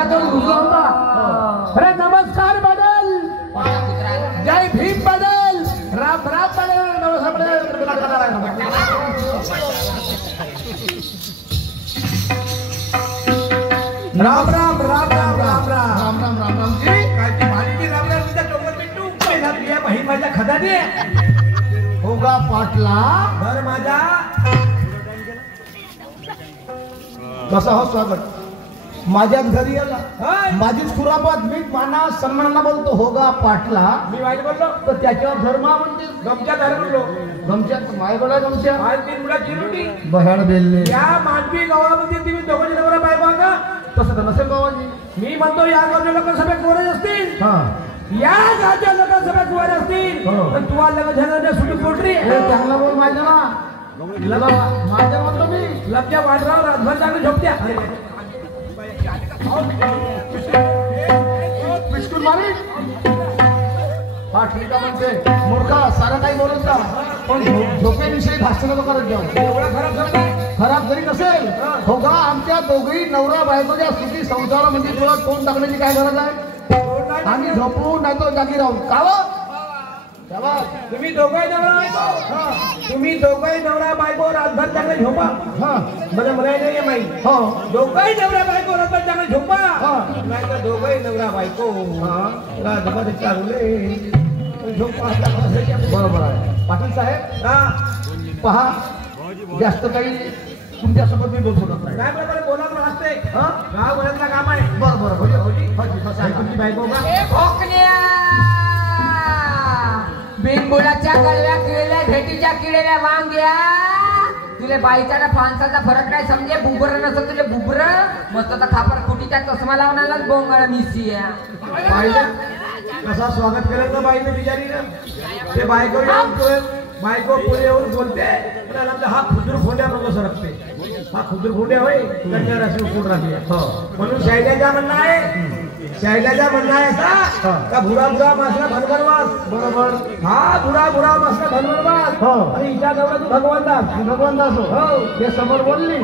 अरे नमस्कार बदल, जय भीम बदल, राम राम बदल, नमस्कार बदल. राम राम राम राम राम राम राम राम राम राम जी. काय ती मालिकी राम राम तुझ्या डोंगर पिंटू पहिला तुझ्या बहीण माझ्या खदाने होगा पाटला घर माझा. कसा हो स्वागत माझ्या घरी आला. माझीच खुरापत मी माना सन्मानाला बोलतो होगा पाटला. मी वाईट बोललो तर त्याच्यावर धर्म म्हणते गमच्या धर्मलो गमच्यात माय बोला गमच्या आज तीन मुला चिरुटी बहाड बेलले या मानवी गावामध्ये तुम्ही दोघांची नवरा बायको का तसं तर नसेल बाबाजी. मी म्हणतो या गावच्या लोकसभेत कोण असतील या गावच्या लोकसभेत कोण असतील पण तुम्हाला लग्न झालं सुटी पोटरी चांगला बोल माझ्या ना माझ्या म्हणतो मी लग्या वाढराव रातभर चांगलं झोपत्या बिस्कुट मारी. हा ठीक आहे म्हणते मूर्खा सारा काही बोलत का पण झोपेविषयी भाषण नको करत जाऊ. खराब जरी नसेल हो का आमच्या दोघी नवरा बायकोच्या सुखी संसारामध्ये तुला तोंड टाकण्याची काय गरज आहे. आम्ही झोपू नाही तो जागी राहू का तुम्ही दोघंही नवरा बायको तुम्ही दोघंही नवरा बायको रातभर चांगले झोपा. मला म्हणायला नाही माहिती हो दोघंही नवरा बायको रातभर चांगले झोपा नाही तर दोघंही नवरा बायको रातभर चांगले झोपा. बरोबर आहे पाटील साहेब पहा जास्त काही तुमच्यासोबत मी बोलत नाही. काय बरोबर बोलत असते गाव बोलायचं काम आहे. बरोबर तुमची बायको बिनबुडाच्या कळव्या किळल्या भेटीच्या किळल्या वांग्या तुले बाईचा ना फांसाचा फरक नाही समजे. बुबर नसत तुले बुबर मस्त खापर खुटीच्या चष्मा लावण्याला बोंगळ मिशी कसा स्वागत करायचं बाईने बिचारीनं ते बायको बायको पुढे येऊन बोलते हा खुदूर फोंड्या नको सरकते हा खुदूर फोंड्या होय कन्या राशी उकून राहते म्हणून शैल्याचा म्हणणं आहे शैल्याचा म्हणणं आहे का भुरा भुरा मासला भनभनवास. बरोबर हा भुरा भुरा मासला भनभनवास आणि हिच्या जवळ तू भगवंतास भगवंतास हो ते समोर बोलली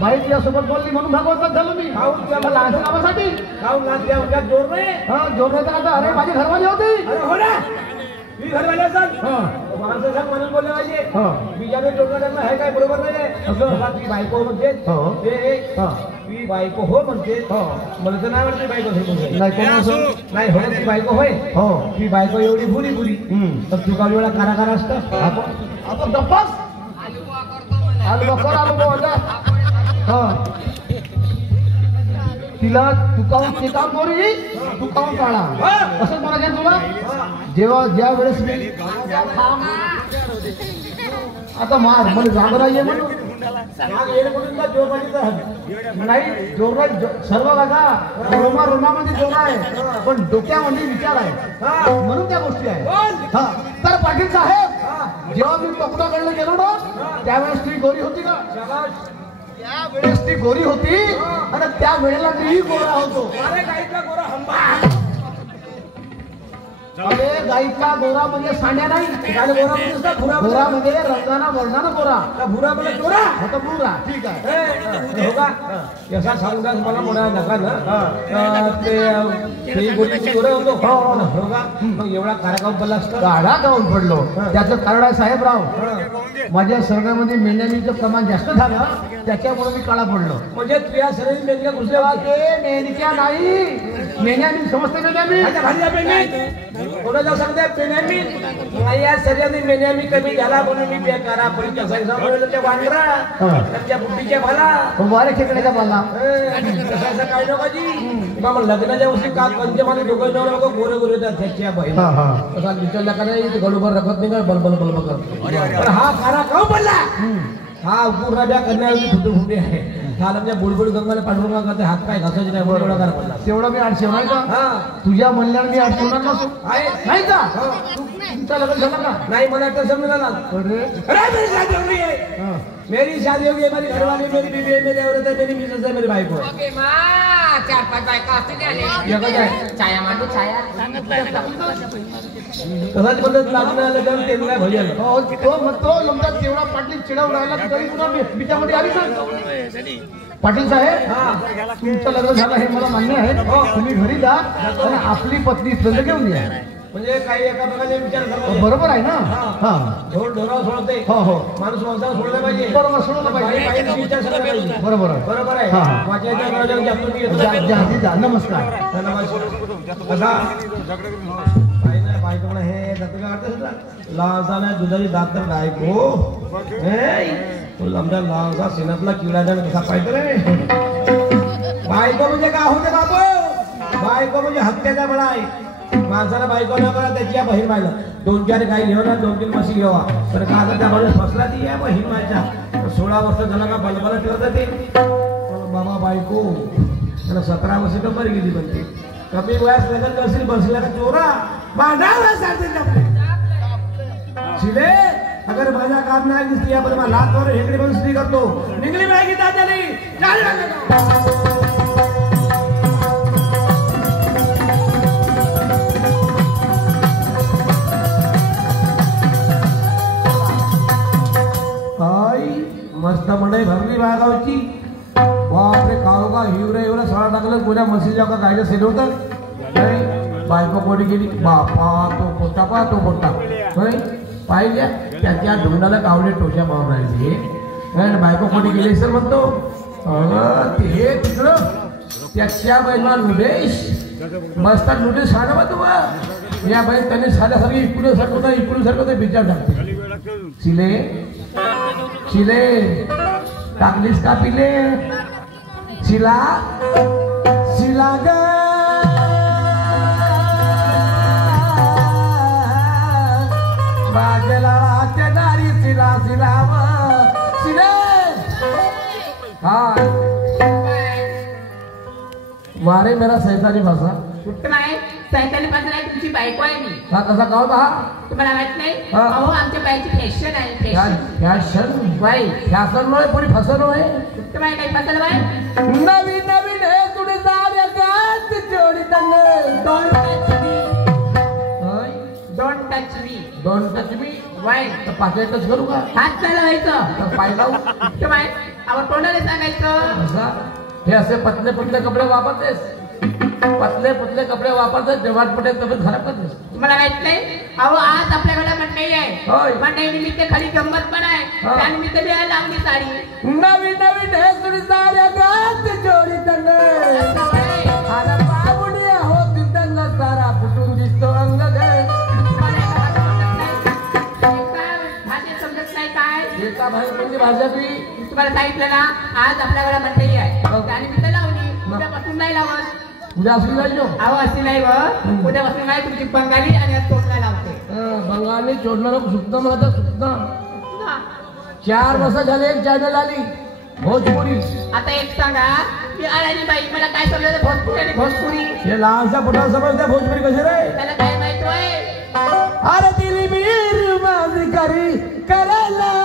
बाई तुझ्यासोबत बोलली म्हणून भगवंतास झालो मी. खाऊन त्याला लहानच्या कामासाठी खाऊन नाचल्या उद्या जोर नाही जोर नाही तर आता अरे माझी घरवाली होती. अरे हो ना मी घरवाले असतात माणसं सांग म्हणून बोलले पाहिजे बिजाने जोडणं त्यांना आहे काय बरोबर नाही आहे. ती बायको म्हणते ती बायको हो म्हणते मला तर नाही वाटते बायको नाही हो ती बायको होय ती बायको एवढी बुरी बुरी तर तू काही वेळा कारागार असतं आपण गप्पास आलो तिला तुकावून चेकावून गोरी तुकावून काढा असं म्हणायचं तुला. जेव्हा ज्या वेळेस मी आता मार मला जागा नाहीये म्हणून नाही जोर सर्व बघा रोमामध्ये जोर आहे पण डोक्यामध्ये विचार आहे म्हणून त्या गोष्टी आहेत. तर पाटील साहेब जेव्हा मी पकडकडलं गेलो ना त्यावेळेस ती गोरी होती का त्यावेळेस ती गोरी होती आणि त्या वेळेला मीही गोरा होतो. अरे गाईचा गोरा हंबा अरे गाईचा गोरा म्हणजे सांड्या नाही गोरा म्हणजे गोरा म्हणजे रंगाना वर्णाना गोरा भुरा म्हणजे गोरा आता भुरा ठीक आहे हो का यसा सांगा मला म्हणा नका ना ते गोरे होतो हो का मग एवढा कारागाव पडला असता गाडा गाऊन पडलो त्याचं कारण आहे साहेबराव माझ्या शरीरामध्ये मेंढ्यांचं प्रमाण जास्त झालं त्याच्यामुळे मी काळा पडलो. म्हणजे तुझ्या शरीरात मेंढ्या घुसल्या ते मेंढ्या नाही मेंढ्यांनी समजते कोणा जाऊ सांगते पेन्यामी या शरीराने मेन्यामी कमी झाला म्हणून मी बेकारा पण त्या वांगरा त्या बुद्धीच्या भाला वारे खेकड्याचा भाला कसा काय नकाजी मग लग्नाच्या वर्षी का पंचमाने दोघं नवरा गोरे गोरे त्याच्या बहीण कसा विचारला का नाही गडूभर रखत नाही का बलबल बलबल करतो हा कारा का पडला हा पूर्णाब्या करण्याची फुटे फुटे आहे हा आमच्या बुडबुड गंगाला पांडुरंगा करते हात काय घासायचे नाही एवढा कार पडला तेवढा मी आठशे नाही का तुझ्या म्हणल्याने मी आठशे होणार नसतो नाही का तुमचा लग्न झाला का नाही मला आता समजला मेरी शादी होगी, मेरी घरवाली, मेरी बीवी है, मेरे औरत है, मेरी मिसेस है, मेरी वाइफ है. ओके मा 4-5 बायका असतील आले छाया मांडू छाया कदाच पद्धत लागणं आलं तर ते काय भैया तो म्हणतो लमदा तेवढा पाटील चिडवून राहिला तरी पुन्हा बिचामध्ये आली सर. पाटील साहेब तुमचं लग्न झालं हे मला मान्य आहे. तुम्ही घरी जा आणि आपली पत्नी संग घेऊन या. म्हणजे काही एकामेकाचे विचार करायचे. बरोबर आहे ना. हा ढोर ढोरावर सोडते. हो हो माणूस माणसाला सोडलं पाहिजे. बरोबर सोडलं पाहिजे. बाईने विचार करायला पाहिजे. बरोबर आहे. बरोबर आहे. हा. वाचायच्या गरजा जास्त मी येतो. जा नमस्कार. कसा बायको म्हणा हे दत्त काय वाटतं लालसा नाही दुधाची दात बायको तो लमजा लालसा सेनातला किडा जाण कसा पाहिजे रे. बायको म्हणजे काय होते बाबू. बायको म्हणजे हत्याचा बळा आहे. माणसाला बायको न करा त्याची या बहीण व्हायला 2-4 गाई घेऊ ना 2-3 म्हशी घेवा पण का आता त्या बाजूला फसला ती या बहीण व्हायच्या 16 वर्ष झाला का बलबला ठेवत ते बाबा बायको मला 17 वर्ष तर बरी गेली पण ती कमी वयास लग्न करशील बसला का चोरा बांधावा शिले अगर माझा काम नाही दिसली आपण मला लातवर हेकडी पण स्त्री करतो निघली माहिती तात्या नाही. मस्त म्हणे भरली बागावची बापरे काळोगा हिवरे एवढं सळा टाकलं कोण्या म्हशीच्या का गायला सेलवतात नाही बायको कोणी गेली बापा तो पोटा पा तो पोटा नाही पाहिजे त्याच्या धुंडाला कावडे टोच्या मारून राहिले बायको कोणी गेली सर म्हणतो ते तिकडं त्याच्या बहिणा लुडेश मस्त लुडेश सांगा बा तू या बाई त्यांनी साध्यासारखी इकडे सरकवता विचार टाकते. शिले टाकलीस का पिले शिला शिला ग बाजेला नारी शिला शिलाव शिले हा मारे मेरा सैतानी भाषा कुठं नाही सैतानी भाषा नाही तुमची बायको आहे मी. हा कसा गाव हा तुम्हाला माहित नाही अहो आमच्या बाईची फॅशन आहे फॅशन बाई फॅशन नव्हे पुरी फसन होय. कुठं बाई काही फसल बाई नवीन नवीन हे तुझे जाण्या गात जोडी तंग don't touch me don't touch me वाई तर पाकिटच करू का हात चालवायचं तर पाय लावू कुठं बाई अहो तोंडाने सांगायचं असा हे असे पतले पतले कपडे वापरतेस पतले पतले कपडे वापरतेस जेव्हा पटेल तब्येत खराब करतेस. तुम्हाला माहित नाही अहो आज आपल्याकडे मंडई आहे मंडई निमित्त खाली गंमत पण आहे त्यानिमित्त मी लावली साडी नवीन नवीन हे तुझी साड्या गात जोडी तंग आला बाबुडी हो तिथं सारा फुटून दिसतो अंग समजत नाही काय एका भाई म्हणजे भाषा तुम्हाला सांगितलं ना आज आपल्याकडे मंडई आहे त्यानिमित्त लावली उद्यापासून नाही लावत. उद्या असली जाईल अहो असली नाही व उद्यापासून नाही तुमची बंगाली आणि तोडला लावते. बंगाली जोडणार सुद्धा मला सुद्धा 4 वर्ष झाले एक चॅनल आली भोजपुरी. आता एक सांगा मी अडाणी बाई मला काय समजलं भोजपुरी आणि भोजपुरी हे लहानसा पोटाला समजते भोजपुरी कसे रे त्याला काय माहित होय. अरे दिली मीर माझी करी करायला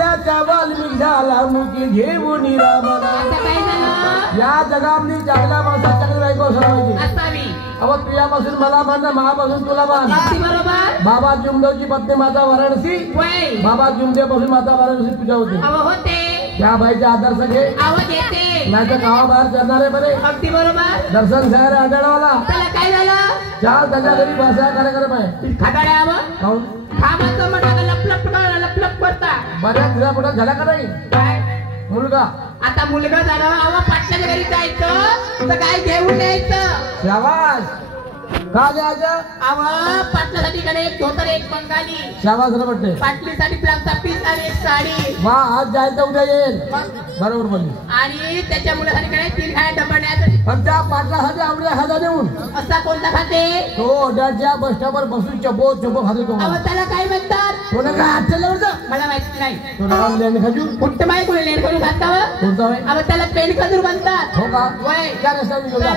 आल्याच्या वाल्मिक झाला मुकी घेऊन रामना. आता काय झालं या जगामध्ये चांगल्या माणसात चांगली बायको असावी. असावी. अहो तुझ्यापासून मला मान महापासून तुला मान. अगदी बरोबर. बाबा जुमदेवची पत्नी माता वाराणसी. वय बाबा जुमदेव माता वाराणसी पूजा होते. अहो होते. त्या बाईचा आदर्श घे. आवाज येते. नाही तर गावाबाहेर करणारे बरे. अगदी बरोबर. दर्शन साहेब आढळवाला त्याला काय झालं चाल त्याच्या घरी भाषा कार्यक्रम आहे. खाटाळ्या आव काहून खामाचं म्हटलं लपलप करता. बऱ्याच तुझ्या पोटात झाला का नाही काय मुलगा. आता मुलगा झाला आवा पाटलाच्या घरी जायचं तर काय घेऊन यायचं. शाबास. का द्यायचं आव पाटलासाठी कडे एक धोतर एक बंगाली. शाबास रे म्हटले. पाटलीसाठी प्लामचा पीस आणि एक साडी. वा आज जायचं उद्या येईल. बरोबर बोलली. आणि त्याच्या मुलासाठी कडे 3 खाया डबा न्यायचं. पण त्या पाटलासाठी आवडल्या खाजा देऊन असा कोणता खाते तो ओढ्याच्या बस स्टॉपवर बसून चपो चपो खाते तो. अहो त्याला काय म्हणतात तो ना काय हात चालल्यावरचं मला माहिती नाही. तो ना लेंड खाजू कुठं माहिती कोणी लेट करून घालता. कोणता होय अहो त्याला पेंड खजूर म्हणतात. हो का वय त्या रस्त्याने घेऊन जा.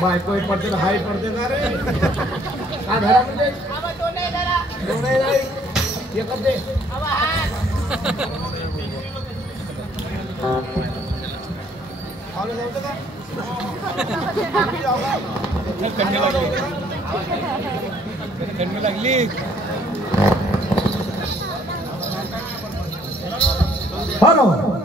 बायको पडते हाय पडते का रे काय घरामध्ये दोन्ही नाही एकच दे. लागली हो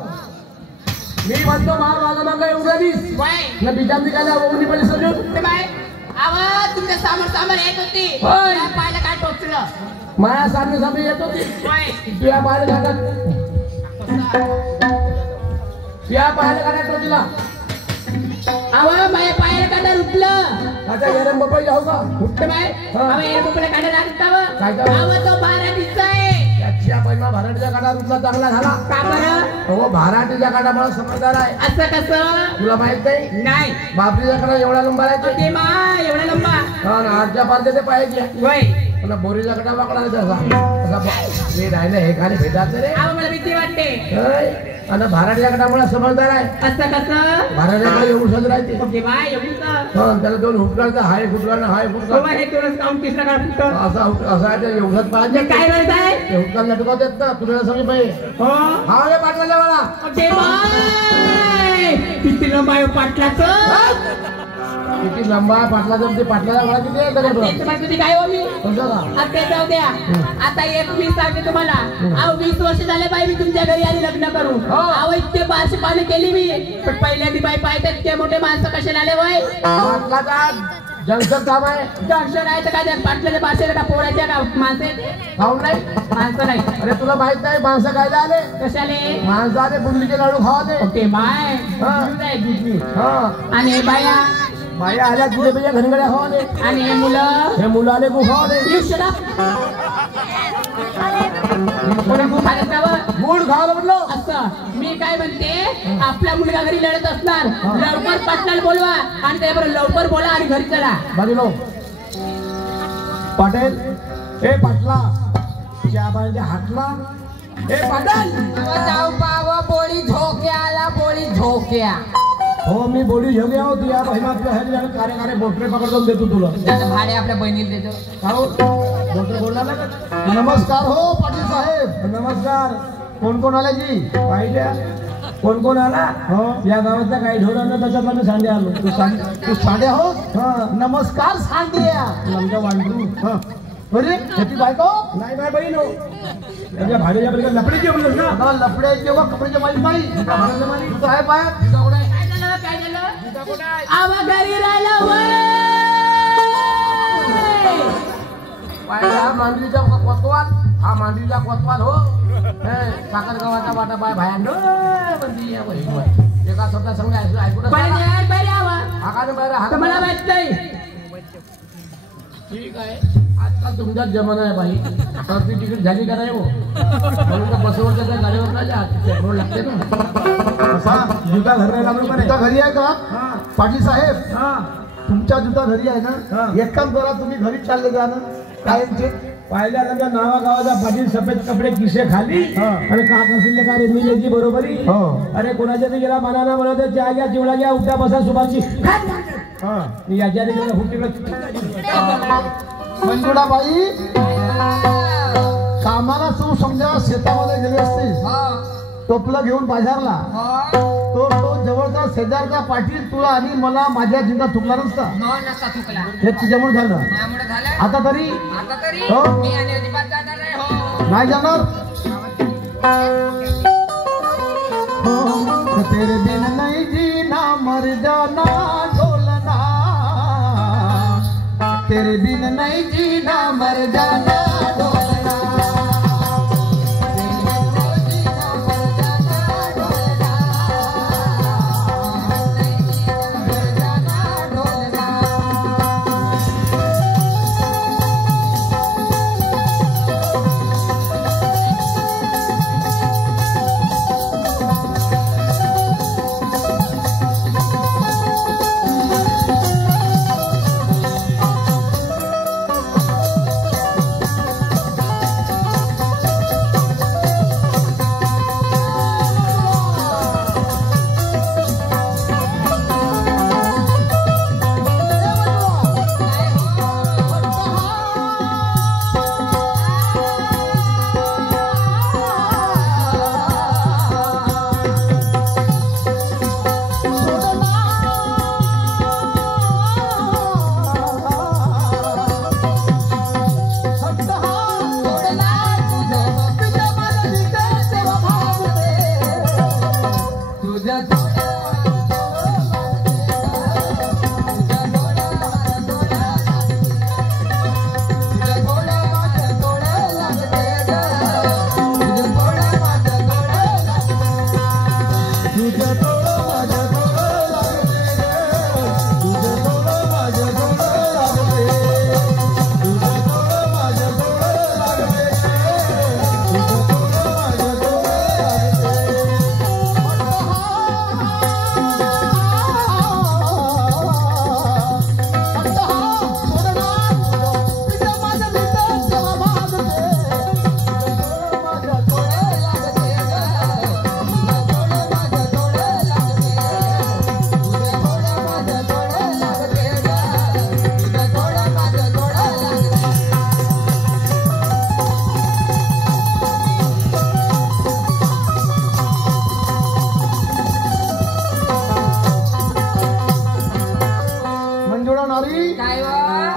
मी म्हणतो माझा नाव काय उगालीस वय ना बिचारी काय ओढणी पडली सजून ते बाय आवाज तुमच्या समोर येत होती. होय. त्या पायाला काय टोचलं. माया सामने येत होती. वय तुझ्या पायाला घाटात तुझ्या पायाला घाटात टोचला. आवा माझ्या पायाला काटा रुपलं. आता गरम बाबा जाऊ का कुठं बाय हा. आवा एअर पपला काटा लागताव. काय करावं? आवा तो भाराटीचा आहे. त्याच्या पहिला भाराटीचा काटा रुपला चांगला झाला. का बरं हो भाराटीचा काटा मला समजदार आहे. असं कसं तुला माहित नाही नाही. बापरीचा काटा एवढा लंबा आहे ते मा एवढा लंबा. हा ना आजच्या पारते ते पायाच्या वय मला बोरीचा काटा वाकडा आहे त्याचा. मी राहिलं हे खाली भेटायचं रे. आवा मला भीती वाटते. होय. आणि भाराटीचा काटा मला समजदार आहे. असं कसं भाराटीकडे एवढं सज राहते. ओके बाय एवढं हा त्याला दोन हुटकाळचा हाय फुटकाळ हाय फुटकाळ हे तुला काउंट तिसरा काढ फुटतो. असा आहे ते एवढंच पाहिजे. काय करताय ते हुटकाळ लटकवत येत ना तुला समज पाहिजे. हो हा हे पाठवायला मला ओके बाय किती लंबा आहे पाटलाचं. किती लंबा आहे पाटलाचा ते पाटलाला मला किती आहे त्याच्याकडं? त्याची माहिती काय हो मी समजा का आता जाऊ द्या. आता एक मी सांगते तुम्हाला. अहो 20 वर्ष झाले बाई मी तुमच्या घरी आली लग्न करून. हो. अहो इतके बारशे पाणी केली मी पण पहिल्यांदा बाई पाहिजे इतके मोठे माणसं कशाला आले वय. पाटलाचा जंक्शन काम आहे. जंक्शन आहे तर काय त्या पाटलाच्या भाषेला का पोराच्या का माणसं आहेत? खाऊन नाही माणसं नाही. अरे तुला माहित नाही माणसं खायला आले. कशाले माणसं आले बुंदीचे लाडू खावाले. ओके माय हा. दूध आहे, दूध. हा आणि हे बाया बाया आल्या तुझे बिया घनगड्या खावाले. आणि हे मुलं हे मुलं आले गु खावाले. You shut up. कोणी खूप खाली जावं. गुड खावाला म्हणलो. असं मी काय म्हणते आपला मुलगा घरी लढत असणार लवकर पाटलाला बोलवा आणि त्याबरोबर लवकर बोला आणि घरी चला. बाजूलो पाटील हे पाटला त्या बाईच्या हातला हे पाटील जाऊ पाव बोळी झोक्याला बोळी झोक्या. हो मी बोली घेऊन यावं तू या बहिणा तुला ह्याने आणि कारे कारे बोटरे पकडून देतो तुला. त्याचं भाडे आपल्या बहिणीला देतो. हो बोटरे बोलला ना का? नमस्कार हो पाटील साहेब. नमस्कार. कोण कोण आला जी पाहिजे कोण कोण आला हो या गावातल्या काही ढोरांना त्याच्यात मी सांडे आलो. तू साडे हो हा नमस्कार सांड्या. आमच्या वांडरू हा अरे त्याची बायको नाही बाय बहीण हो त्याच्या भाड्याच्या बरोबर लपडीची बोलत ना आता लफडे किंवा कपड्याच्या माहीत नाही तुझं आहे पाय. काय झालं काय झालं आवा घरी राहिला वय. हा मांडवीचा कोतवाल हा मांडवीचा कोतवाल हो साखर गावाचा वाटा बाय भायांड एका स्वतः संघ ऐकून पहिले आवा हा का नाही बाहेर तुम्हाला माहित नाही. ठीक आहे आजकाल तुमच्याच जमाना आहे बाई. आता तिकीट झाली का नाही हो? म्हणून तर बसवरच्या त्या गाडीवर नाही जा, पेट्रोल लागते ना. असा जुता घर नाही लागलो का जुता घरी आहे का हा पाटील साहेब? हा तुमचा जुता घरी आहे हा. ना? एक काम करा, तुम्ही घरी चालले जा ना कायमचे. पाहिल्यानंतर नावागावाचा पाटील सफेद कपडे किशे खाली हा. अरे का कसले का रेमिलेची बरोबरी हो. अरे कोणाच्या तरी गेला मनाना म्हणत चहा घ्या चिवडा घ्या उठ्या बसा सुभाषी हा. याच्या गेला फुटीकडे मंजुळाबाई कामाला तू समजा शेतामध्ये गेले असते, टोपलं घेऊन बाजारला, तो जवळचा शेजारचा पाटील तुला आणि मला माझ्या जिंदा चुकला नसता. नसता चुकला. हे तुझ्यामुळे झालं. माझ्यामुळे झालं. आता तरी आता तरी हो. मी आणि अजिबात जाणार नाही. हो नाही जाणार. हो. तेरे बिन नहीं जीना मर जाना ढोलना, तेरे बिन नहीं जीना मर जाना ढोलना.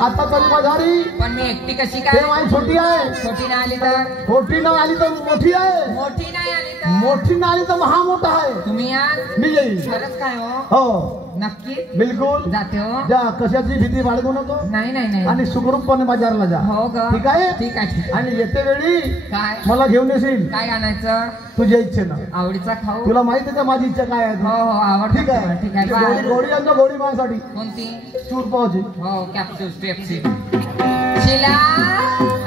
आता तरी माझारी पण मी एकटी कशी ते काय? माझी छोटी आहे. छोटी नाही आली तर? छोटी न आली तर मोठी आहे. मोठी नाही आली तर? मोठी न आली तर महा मोठा आहे. तुम्ही या. मी येईल. खरंच काय हो? हो नक्की बिलकुल. जाते हो. जा, कशाची भीती बाळगू नको नाही नाही नाही. आणि सुखरूपपणे बाजारला जा. हो ग. ठीक आहे. ठीक आहे, ठीक आहे. आणि येते वेळी काय मला घेऊन येशील काय आणायचं? तुझ्या इच्छेनं. आवडीचा खाऊ. तुला माहिती आहे का माझी इच्छा काय आहे? हो हो आवडतं. ठीक आहे. ठीक आहे. गोडी बाय. गोडी आणतो, गोडी माझ्यासाठी कोणती? चूर पावची. हो कॅप्सूल स्टेप्सी. शिला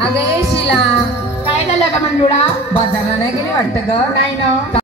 अगे शिला काय झालं का मंजुळा? बाजारला नाही गेली वाटतं ग? नाही ना.